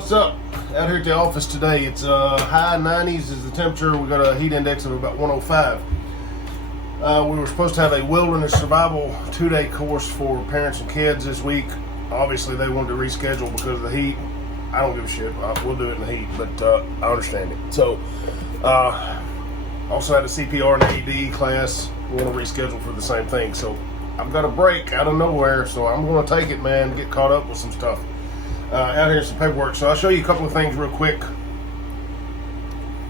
What's up? Out here at the office today. It's high 90s is the temperature. We got a heat index of about 105. We were supposed to have a wilderness survival 2-day course for parents and kids this week. Obviously, they wanted to reschedule because of the heat. I don't give a shit. We'll do it in the heat, but I understand it. So, also had a CPR and AED class. We want to reschedule for the same thing. So, I've got a break out of nowhere, so I'm going to take it, man, get caught up with some stuff. Out here some paperwork. So I'll show you a couple of things real quick.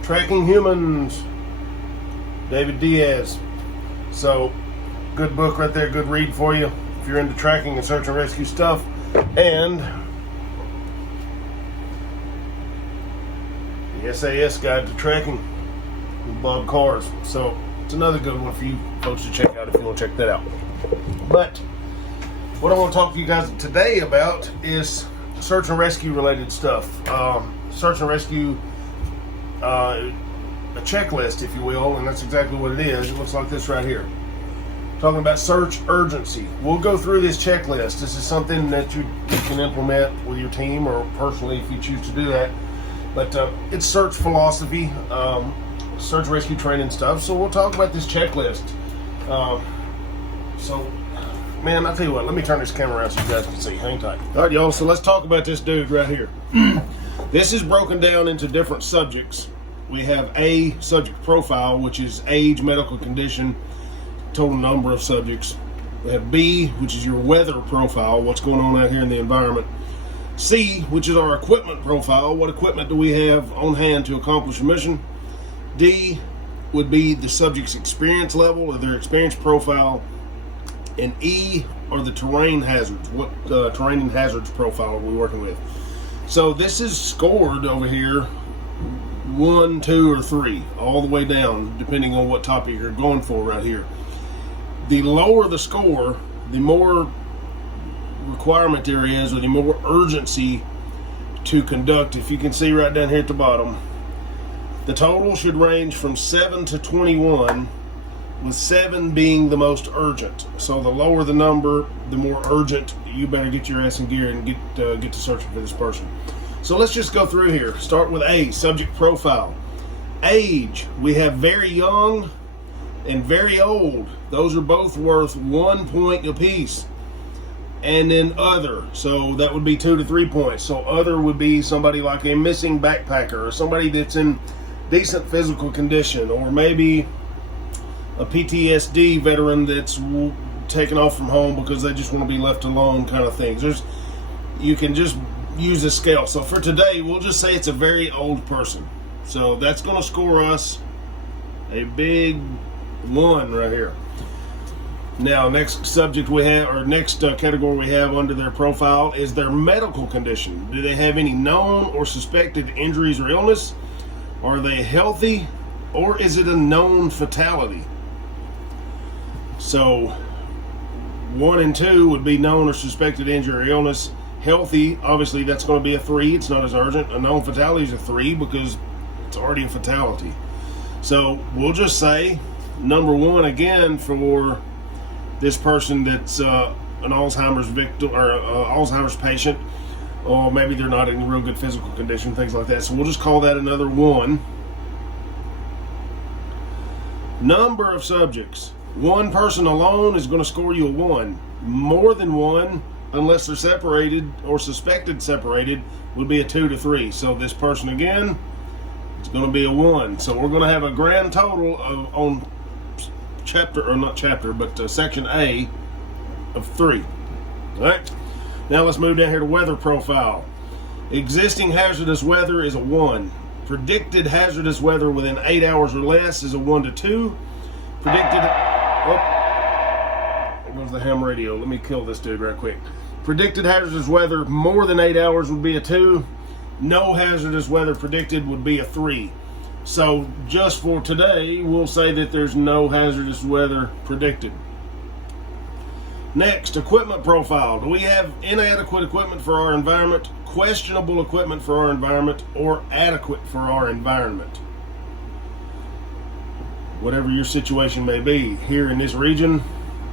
Tracking Humans, David Diaz. So, good book right there, good read for you if you're into tracking and search and rescue stuff. And the SAS Guide to Tracking with Bob Cars. So, it's another good one for you folks to check out if you want to check that out. But what I want to talk to you guys today about is search and rescue related stuff. Search and rescue, a checklist, if you will, and that's exactly what it is. It looks like this right here. Talking about search urgency. We'll go through this checklist. This is something that you can implement with your team or personally if you choose to do that. But it's search philosophy, search and rescue training stuff. So we'll talk about this checklist. Man, I'll tell you what, let me turn this camera around so you guys can see. Hang tight. All right, y'all, so let's talk about this dude right here. This is broken down into different subjects. We have A, subject profile, which is age, medical condition, total number of subjects. We have B, which is your weather profile, what's going on out here in the environment. C, which is our equipment profile, what equipment do we have on hand to accomplish a mission. D would be the subject's experience level or their experience profile. And E are the terrain hazards. What terrain and hazards profile are we working with? So this is scored over here 1, 2, or 3, all the way down, depending on what topic you're going for right here. The lower the score, the more requirement there is, or the more urgency to conduct. If you can see right down here at the bottom, the total should range from 7 to 21. With 7 being the most urgent. So the lower the number, the more urgent. You better get your ass in gear and get to searching for this person. So let's just go through here. Start with A, subject profile. Age, we have very young and very old. Those are both worth 1 point apiece. And then other, so that would be 2 to 3 points. So other would be somebody like a missing backpacker or somebody that's in decent physical condition, or maybe a PTSD veteran that's taken off from home because they just want to be left alone, kind of things. You can just use a scale. So for today, we'll just say it's a very old person. So that's going to score us a big 1 right here. Now, next subject we have, or next category we have under their profile is their medical condition. Do they have any known or suspected injuries or illness? Are they healthy, or is it a known fatality? So 1 and 2 would be known or suspected injury or illness. Healthy, obviously that's going to be a 3. It's not as urgent. A known fatality is a 3 because it's already a fatality. So we'll just say number 1 again for this person that's an Alzheimer's victim or Alzheimer's patient, or maybe they're not in real good physical condition, things like that. So we'll just call that another 1. Number of subjects. 1 person alone is going to score you a 1. More than 1, unless they're separated or suspected separated, would be a 2 to 3. So this person again, it's going to be a 1. So we're going to have a grand total of, on section A of 3. All right. Now let's move down here to weather profile. Existing hazardous weather is a 1. Predicted hazardous weather within 8 hours or less is a 1 to 2. Predicted, there goes the ham radio. Let me kill this dude right quick. Predicted hazardous weather more than 8 hours would be a 2. No hazardous weather predicted would be a 3. So just for today, we'll say that there's no hazardous weather predicted. Next, equipment profile. Do we have inadequate equipment for our environment, questionable equipment for our environment, or adequate for our environment? Whatever your situation may be, here in this region,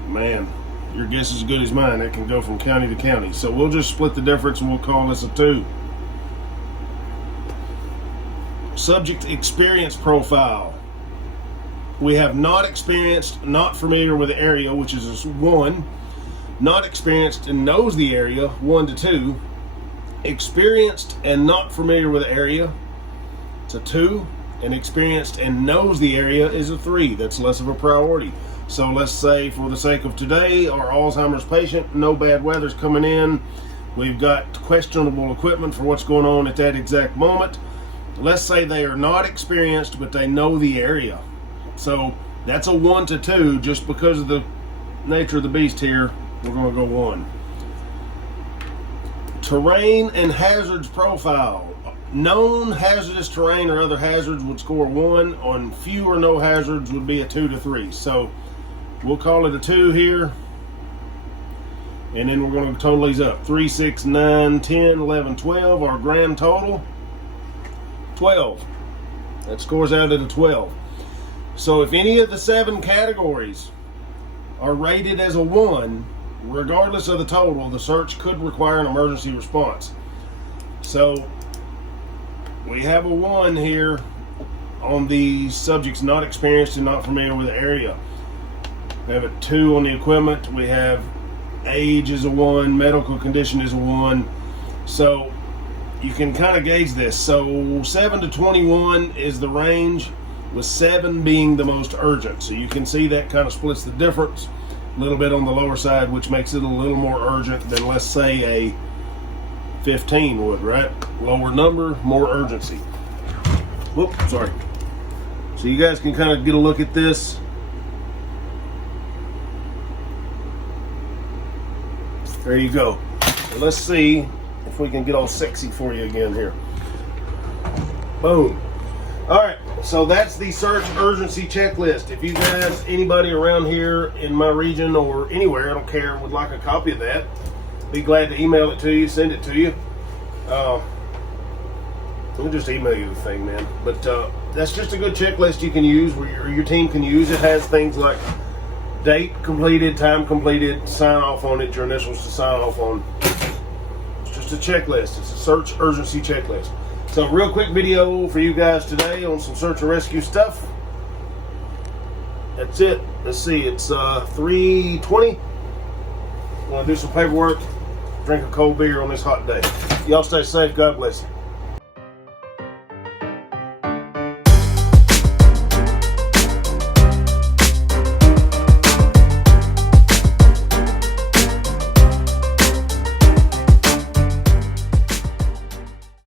man, your guess is as good as mine. It can go from county to county. So we'll just split the difference and we'll call this a 2. Subject experience profile. We have not experienced, not familiar with the area, which is 1. Not experienced and knows the area, 1 to 2. Experienced and not familiar with the area, it's a 2. And experienced and knows the area is a 3. That's less of a priority. So let's say, for the sake of today, our Alzheimer's patient, no bad weather's coming in. We've got questionable equipment for what's going on at that exact moment. Let's say they are not experienced, but they know the area. So that's a 1 to 2, just because of the nature of the beast here. We're going to go 1. Terrain and hazards profile. Known hazardous terrain or other hazards would score 1. On few or no hazards would be a 2 to 3. So we'll call it a 2 here. And then we're going to total these up. 3, 6, 9, 10, 11, 12. Our grand total, 12. That scores out at a 12. So if any of the 7 categories are rated as a 1, regardless of the total, the search could require an emergency response. So we have a 1 here on the subjects not experienced and not familiar with the area. We have a 2 on the equipment. We have age is a 1, medical condition is a 1. So you can kind of gauge this. So 7 to 21 is the range, with 7 being the most urgent. So you can see that kind of splits the difference a little bit on the lower side, which makes it a little more urgent than, let's say, a 15 would, right? Lower number, more urgency. Whoop, sorry. So you guys can kind of get a look at this. There you go. So let's see if we can get all sexy for you again here. Boom. All right, so that's the search urgency checklist. If you guys, anybody around here in my region or anywhere, I don't care, would like a copy of that, be glad to email it to you, send it to you. I'll just email you the thing, man. But that's just a good checklist you can use, or your team can use. It has things like date completed, time completed, sign off on it, your initials to sign off on. It's just a checklist. It's a search urgency checklist. So real quick video for you guys today on some search and rescue stuff. That's it. Let's see, it's 3:20. Want to do some paperwork, drink a cold beer on this hot day. Y'all stay safe. God bless you.